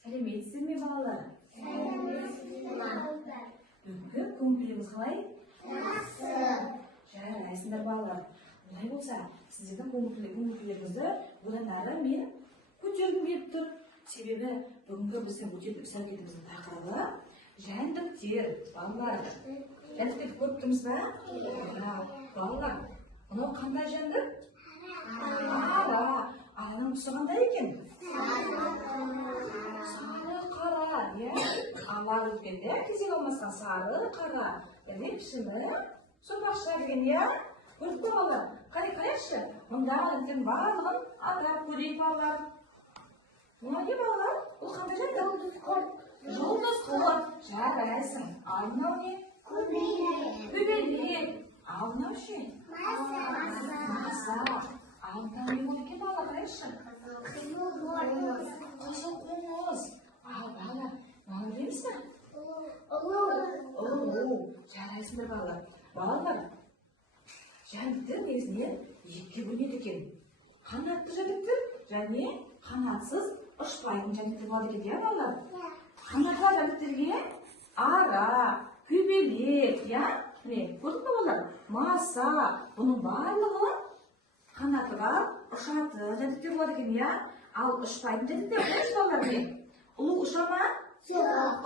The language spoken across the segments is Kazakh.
Сәлеметсіздер ме балалар? Бүгінгі көңіліңіз қалай? Жақсы. Жарайсыңдар балалар. Олай болса, сіздердің көңіліңізді одан ары мен көтергім келіп тұр. Себебі бүгінгі біздің өтетін іс-әрекетіміздің тақырыбы жәндіктер. Балалар, жәндіктерді көріп тұрмыз ба? Балалар, мынау қандай жәндік? Ара. Араның түсі қандай екен? Сары қара, ала өткенде кезек алмасқан сары қара. Яғни пішімі сұрпақша келген, көріп қой балалар. Қарайықшы, мұндағы жәндіктердің барлығын атап көрейік балалар. Мына не балалар? Бұл қандай жәндік? Жұлдыз құрт. Жарайсың. Ал мынау не? Көбелек. Ал мынау ше? Маса. Ал мынау не болды екен балалар? Қарайықшы. Қызыл қоңыз. Ал балалар, мынау дейміз бе? Жарайсыңдар балалар. Балалар, жәндіктер негізінен екіге бөлінеді екен. Қанатты жәндіктер және қанатсыз ұшпайтын жәндіктер болады екен, балалар? Қанатты жәндіктерге ара, көбелек, міне, көрдік пе балалар? Маса, бұның барлығы қанаты бар, ұшатын жәндіктер болады екен, ал ұшпайтын жәндіктер қойшы балалар не? Ұлы ұша ма?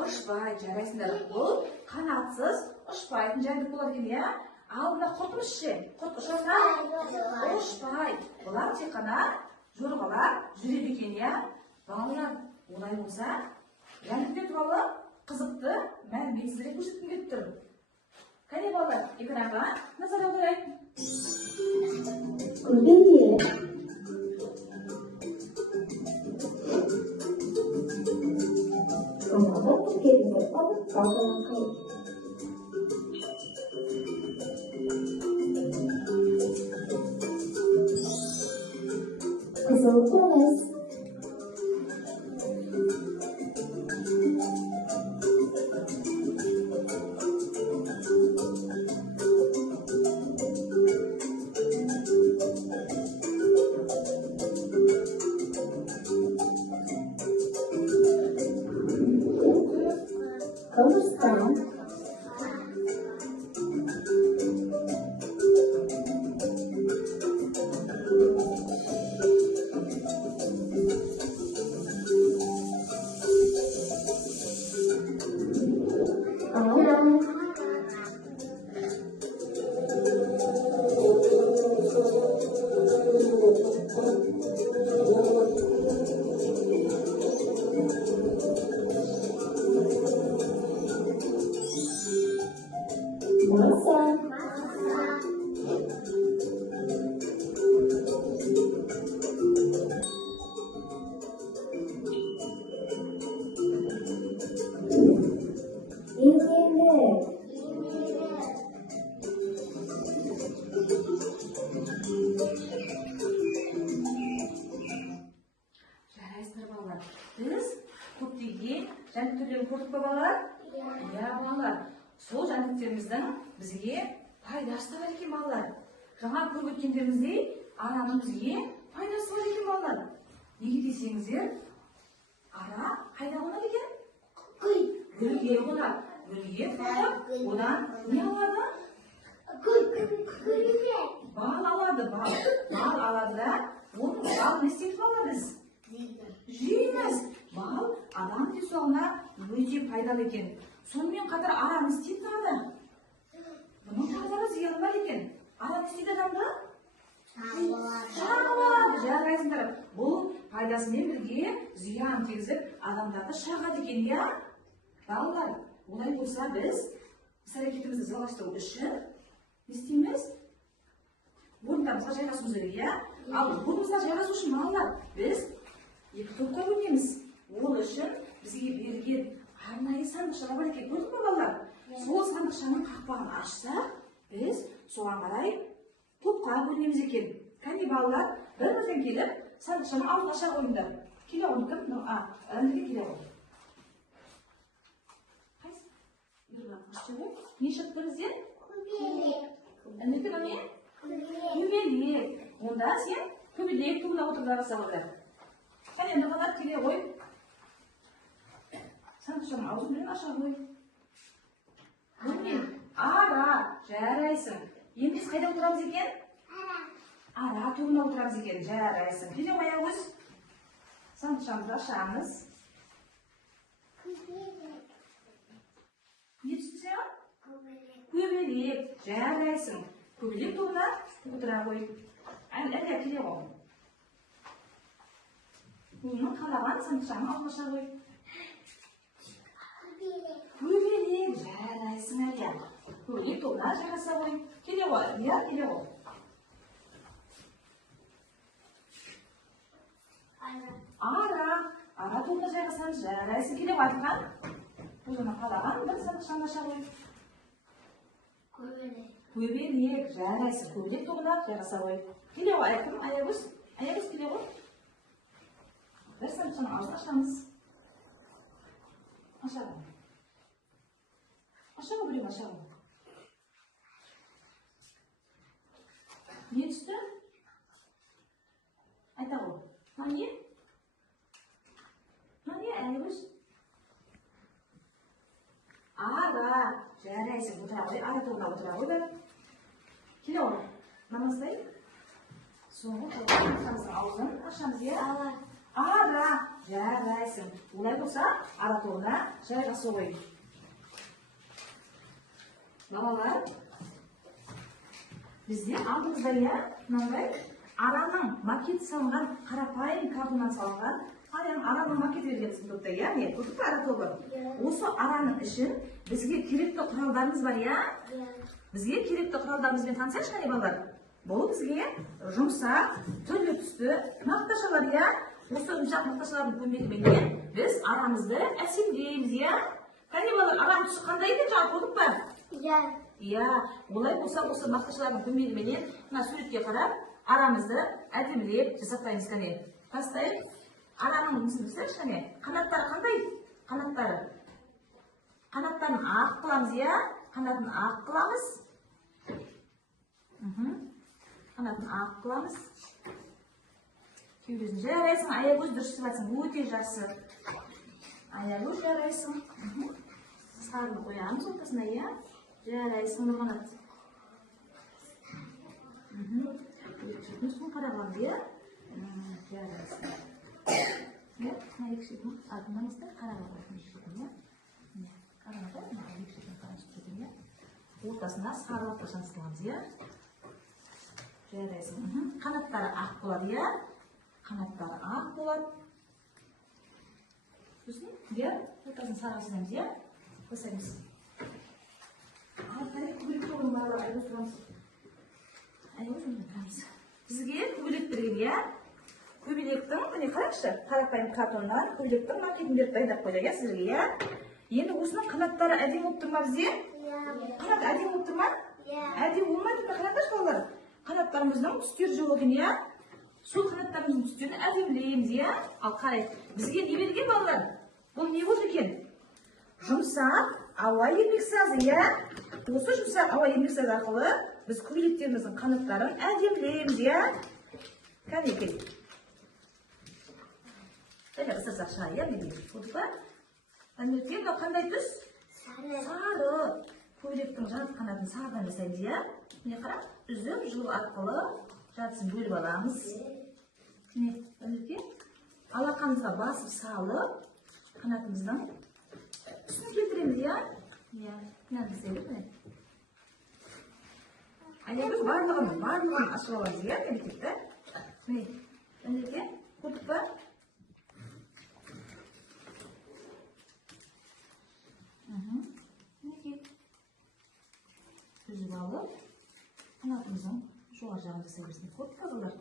Ұшпай, жарайсыңдар. Бұл қанатсыз ұшпайтын жәндік болады екен, ал мына құртымыз ше? Құрт ұша ма? Ұшпай. Бұлар тек қана жорғалар жүреді екен, балалар. Олай болса, жәндіктер туралы қызықты мәлімет сіздерге көрсеткім келіп тұр. Қане балалар, экранға назар аударайық. Көбелек. Қанаты тікелей қалып қалып. Қызыл қоңыз. Қауырсқан. Жарайсыңдар балалар. Біз көптеген жәндік түрлерін көрдік пе балалар? Балалар. Сол жәндіктеріміздің бізге пайдасы бар екен балалар. Жаңа көріп өткендеріміздей араның бізге пайдасы бар екен балалар. Неге десеңіздер, ара қайда қонады екен? Гүлге қонады. Гүлге қонып, одан не алады? Бал алады, бал алады да, оның бал не істейміз балалар біз? Жейміз. Бал адам денсаулығына өте пайдалы екен. Сонымен қатар ара не істейді тағы? Бұның тағдыры зияны бар екен. Ара не істейді адамды? Шағылады. Жарайсыңдар. Бұл пайдасымен бірге зиян тигізіп адамдарды шағады екен, балалар. Олай болса біз іс-әрекетімізді жалғастыру үшін не істейміз? Орындарымызға жайғасуымыз керек, ал орнымызға жайғасу үшін балалар біз екі топқа бөлінеміз. Ол үшін бізге берілген арнайы сандықшалар бар екен, көрдік пе балалар? Сол сандықшаның қақпағын ашсақ, біз соған қарай топқа бөлінеміз екен. Кәне балалар, бір-бірден келіп, сандықшаны алдыға шыға қойыңдар. Келе қойын кім? Іріндіге келе қойын. Не шықты бізден? Көбелек. Не? Көбелек. Онда сен көбелек туына отырып жараса отыр. Кәне, қалап келе қой. Самсаның аузын bilen aşağı koy. Bilmeyin. Ara. Жарайсың. Енді biz қайда отырамыз екен? Ара түбіне отырамыз екен. Жарайсың. Келе қоямыз. Самсамызды ашамыз. Не түсінсе? Көбелек. Жарайсың. Көбелек тобына отыра қой. Әлі келе қой. Оның қалаған самсамын алғаша қой. Көбелек. Жарайсың әлі. Көбелек тобына жараса қой. Келе қой. Я келе қой. Ара тобына жарасамыз. Жарайсың. Келе қой айтқан. Бұзына қалаған бір самсамын аша қой. Көбелек, жарайсың. Көбелек тобына жараса қой. Келе ғой, айтым, аягөз келе ғой. Бір самсаның аузын ашамыз. Аша ғой. Аша ғой, білем, аша ғой. Не түсті? Айта ғой. Не? Аягөз? Ара, жарайсың. Отыра ғой, ара тобына отыра ғой. Келе ғой, намаздай. Соңғы қылғанымыздың аузын ашамыз, е? Ара, жарайсың. Олай болса, ара тобына жайғасу ғой. Балалар, бізде алдымызда, е? Мынандай араның макет салынған, қарапайым картоннан салынған, араның макет берген топта, е? Не, көрдік пе ара тобы? Осы араның үшін бізге керекті құралдарымыз бар, е? Бізге керекті құралдарымызбен танысайықшы, қане балалар? Бұл бізге жұмсақ, түрлі түсті мақташалар, я? Осы жұмсақ мақташалардың көмегімен біз арамызды әсемдейміз, я? Қане балалар, араның түсі қандай екен жаңа көрдік па? Я, олай болса осы мақташалардың көмегімен мына суретке қарап, арамызды әдемілеп жасақтаймыз, қане? Тастайық. Араның несін білсеңізші, қане? Қанаттары қандай? Қанаттары. Қанаттарын ақ қыламыз, я? Қанатын ақ қыламыз. Қанатын ақ қыламыз. Кеудесін жарайсың. Аягөз дұрыс жатсың. Өте жақсы. Аягөз жарайсың. Сарыны қоямыз ортасына, я? Жарайсың, бір қанат. Өтшетін сұн қарағанды, я? Жарайсың. Мына екшетін артынаңыздар қараға қойсын екшетін, я? Қарағада, мына екшетін қарашы кетен, я? Ортасына сарылап қашан сыламыз, я? Жарайсың. Қанаттары ақ болады, я? Қанаттары ақ болады. Сосын, я? Ортасын сарғасынамыз, я? Қосаймыз. Қане көбелек тобының барлығы айғыз тұрамыз. Айғыз тұрамыз. Бізге көбелек берген, я? Көбелектің, міне қарақшы, қарапайым картоннан көбелектің макетін беріп дайындап қойды, я, сіздерге, я? Енді осының қанаттары әдемі болып тұр ма бізде? Қанат әдемі болып тұр ма? Әдемі болмайды ма қанаттар балалар? Қанаттарымыздың түстері жоқ екен, я? Сол қанаттарымыздың түстерін әдемілейміз, я? Ал қарай, бізге не берген балалар? Бұл не болды екен? Жұмсақ ауа ермексазы, я? Осы жұмсақ ауа ермексазы арқылы біз көбелектеріміздің қанаттарын әдемілейміз, я? Кәне екен? Қайда ысырсақ шыға, я? Көрдік па? Әнметтен қандай түс? Сары. Көйлектің жарты қанатын сарыдан жасаймыз, я? Міне қарап, үзіп, жылу арқылы жартысын бөліп аламыз. Міне, әнметтен алақанымызға басып салып, қанатымыздың түсін келтіреміз, я? Мынаны жасаймыз, міне. Аягөз барлығын ашып аламыз, я? Әнметтен, міне, әнметтен, көрдік па? Үзіп алып, қанатымыздың жоғары жағын жасай берсін. Көрдік па балалар?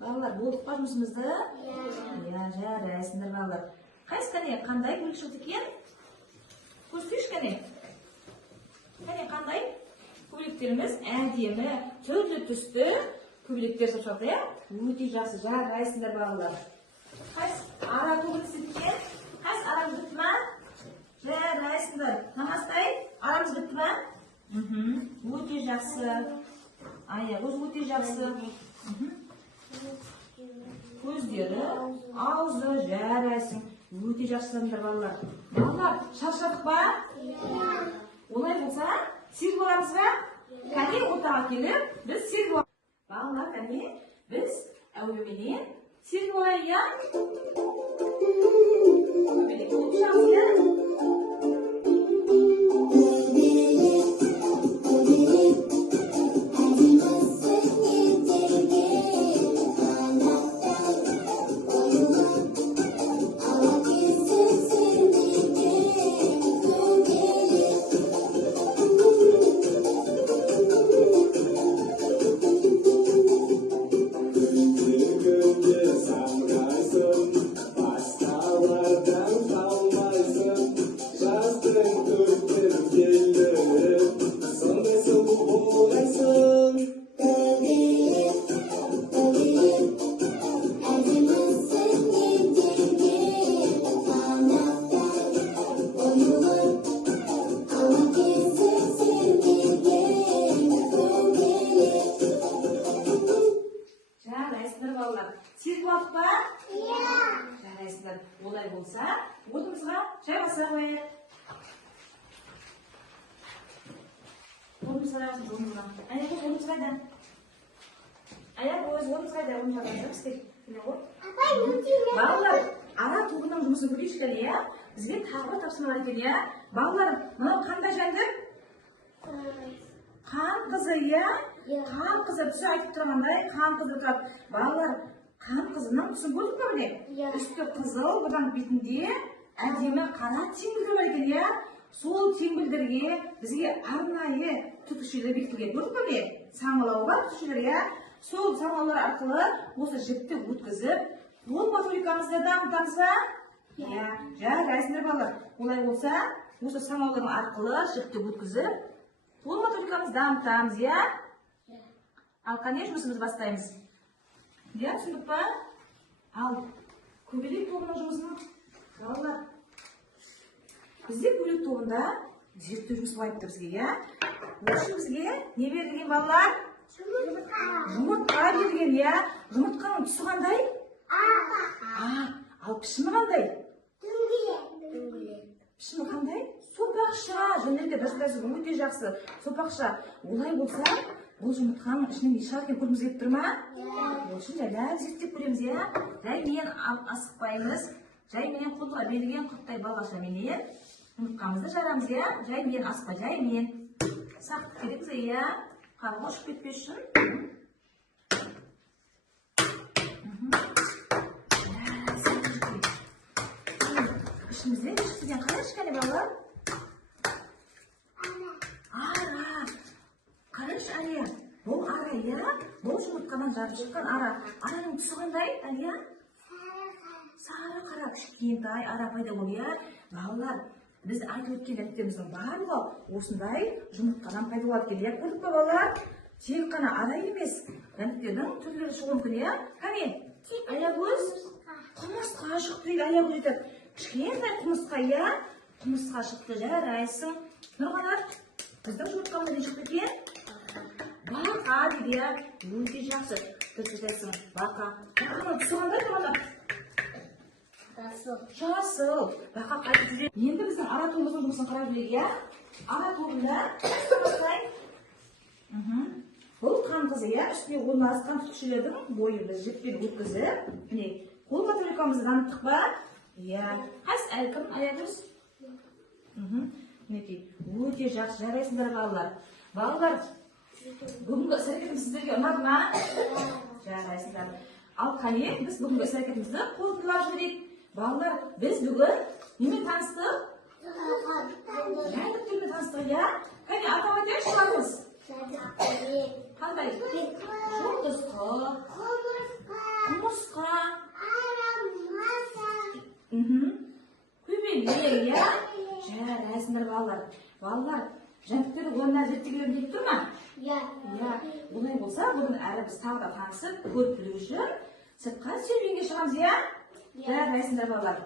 Балалар, болдық па жұмысымызды? Я, жарайсыңдар балалар. Қайсы қане, қандай көйлек шықты екен? Көрсейші қане? Қане, қандай? Көйлектеріміз әдемі, түрлі түсті көйлектер шықты, я? Өте жақсы, жарайсыңдар балалар. Қайсы ара көйлек істеткен? Қайсы арамыз бітті ма? Жарайсыңдар. Намастай, арамыз бітті ма? Өте жақсы. аяқ өзі өте жақсы. Көздері, аузы, жарайсың. Өте жақсыландар балалар. Балалар, шаршадық ба? Олай болса, сер боламыз ба? Кәне ортаға келіп, біз сер боламыз. Балалар, кәне, біз әуеменен сер болайық, я? Әуеменен болып шығамыз, я? Сергуат ба? Жарайсыңдар. Олай болса, орнымызға жайғаса қояйық. Орнымызға жайғасың, орнымызға. Аяқ өз орнымыз қайда? Аяқ өз орнымыз қайда? Орнымыз қайда? Біздер. Балалар, ара тобының жұмысын көрейікшілер, я? Бізге тағы бір тапсырма бар екен, я? Балалар, мынау қандай жәндік? Қан қызы, я? Қан қызы, түсі айтып тұрғандай, қан қызы тұрады. Балалар, қан қызының түсін көрдік пе міне? Үсті қызыл, бұдан бетінде әдемі қара теңбілдер бар екен, я? Сол теңбілдерге бізге арнайы түтікшелер бекітілген. Көрдік пе міне? Саңылау бар түтікшелер, я? Сол саңылаулар арқылы осы жіпті өткізіп, қол моторикамызды дамытамыз ба? Жарайсыңдар балалар. Олай болса, осы саңылаулар арқылы жіпті өткізіп, қол моторикамызды дамытамыз, я? Ал қане жұмысымызды бастаймыз? Я, түсіндік па? Ал көбелек тобының жұмысын балалар. Бізде көбелек тобында зерттеу жұмысы бар бізге, я? Осы бізге не берілген балалар? Жұмыртқа берілген, я? Жұмыртқаның түсі қандай? Ал пішімі қандай? Пішімі қандай? Сопақша, жөнелде дұрыс өте жақсы. Сопақша. Олай болса, бұл жұмыртқаның ішінен не шығар екен көргіміз келіп тұр ма? Ол үшін жайлап зерттеп көреміз, я? Жайменен асықпаймыз. Жайменен қолға берілген құрттай балғашаменен жұмыртқамызды жарамыз, я? Жайменен асықпай, жаймен. Сақтық керекіз, я? Қарға ұшып кетпес үшін. Ішімізде ішсізден қалай ішкәне балалар? Ара. Қараш, Алия. Бұл ара, я? Бұл жұмыртқадан жарып шыққан ара. Араның түсі қандай, Алия? Сары қара, кішкентай ара пайда болды, я? Балалар, біз айтып өткен дәнектеріміздің барлығы осындай жұмыртқадан пайда болады екен, я? Көрдік пе балалар? Тек қана ара емес, дәнектердің түрлері шығуы мүмкін, я? Кәне? Аягөз? Құмырсқа шықты дейді, аягөз етіп. Кішкентай құмырсқа, я? Құмырсқа шықты, жарайсың. Нұрғанар, біздің жұмыртқамыз не шықты екен? Бақа дейді, я? Өте жақсы. Түркітесің, бақа. Бақаның түсі қандай тұрғандар? Жасыл. Бақа қайтып жүре. Енді біздің ара тобымыздың жұмысын қарап жүрейік, я? Ара тобында бұл қан қызы, я? Үстіне орналасқан түтікшелердің бойы біз жіппен өткізіп, міне, қол моторикамызды дамыттық ба? Я. Қайсы әлкім аягөз? Мінекей, өте жақсы, жарайсыңдар балалар. Балалар, бүгінгі іс-әрекетіміз сіздерге ұнады ма? Жарайсыңдар. Ал қане, біз бүгінгі іс-әрекетімізді қорытындылап жіберейік. Балалар, біз бүгін немен таныстық? Жәндіктермен таныстық, я? Қане, атап айтайықшы баламыз? Қандай? Жұлдызқы, құмырсқа, көбелек, я? Жарайсыңдар балалар. Балалар, жәндіктерді одан зерттегілерін деп тұр ма? Я. Олай болса, бүгін әрі біз тағы да танысып, көріп білу үшін сыртқа серуенге шығамыз, я? Жарайсыңдар балалар.